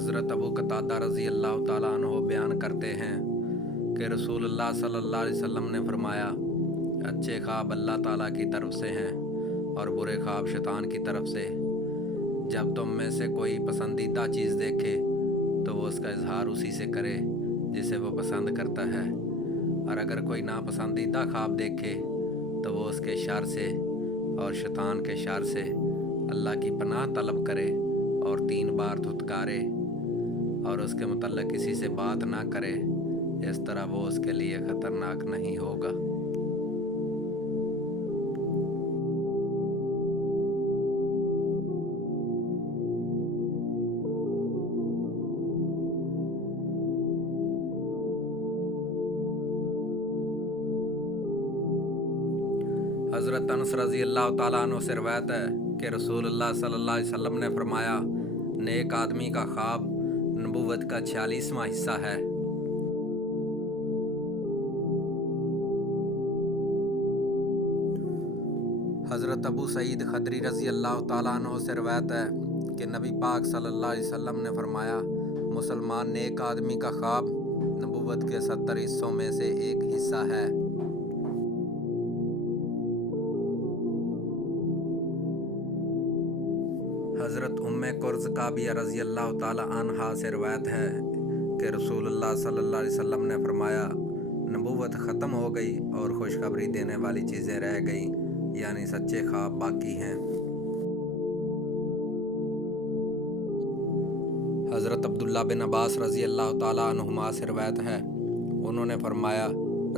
हज़रत अबू कतादा रज़ी अल्लाह ताला अन्हो बयान करते हैं कि रसूलुल्लाह सल्लल्लाहु अलैहि वसल्लम ने फरमाया, अच्छे ख्वाब अल्लाह ताला की तरफ से हैं और बुरे ख्वाब शैतान की तरफ से। जब तुम में से कोई पसंदीदा चीज़ देखे तो वो उसका इजहार उसी से करे जिसे वो पसंद करता है, और अगर कोई नापसंदीदा ख्वाब देखे तो वो उसके शर से और शैतान के शर से अल्लाह की पनाह तलब करे और 3 बार धुतकारे और उसके मुतल्लिक़ किसी से बात ना करे। इस तरह वो उसके लिए ख़तरनाक नहीं होगा। हज़रत अनस रज़ी अल्लाह ताला अन्हु से रवायत है कि रसूलुल्लाह सल्लल्लाहु अलैहि वसल्लम ने फरमाया, नेक आदमी का ख्वाब नबूवत का 46वां हिस्सा है। हज़रत अबू सईद खदरी रज़ी अल्लाह ताला अन्हु से रवायत है कि नबी पाक सल्लल्लाहु अलैहि वसल्लम ने फरमाया, मुसलमान नेक आदमी का ख्वाब नबूवत के 70 हिस्सों में से एक हिस्सा है। हज़रत उम्मे कुर्ज़ काबिया रज़ी अल्लाह ताला अन्हा से रवायत है कि रसूलुल्लाह सल्लल्लाहु अलैहि वसल्लम ने फरमाया, नबूवत ख़त्म हो गई और खुशखबरी देने वाली चीज़ें रह गईं, यानी सच्चे ख्वाब बाकी हैं। हज़रत अब्दुल्ला बिन अब्बास रज़ी अल्लाह ताला अन्हुमा से रवायत है, उन्होंने फरमाया,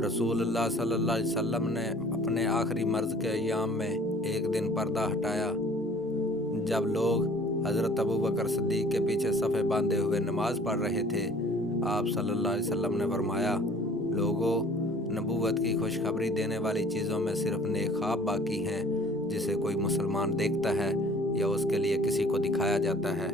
रसूलुल्लाह सल्लल्लाहु अलैहि वसल्लम ने अपने आखिरी मर्ज़ के अय्याम में एक दिन पर्दा हटाया। जब लोग हज़रत अबू बकर सिद्दीक़ के पीछे सफ़े बांधे हुए नमाज़ पढ़ रहे थे, आप सल्लल्लाहु अलैहि वसल्लम ने फरमाया, लोगों, नबूवत की खुशखबरी देने वाली चीज़ों में सिर्फ नेक ख्वाब बाकी हैं जिसे कोई मुसलमान देखता है या उसके लिए किसी को दिखाया जाता है।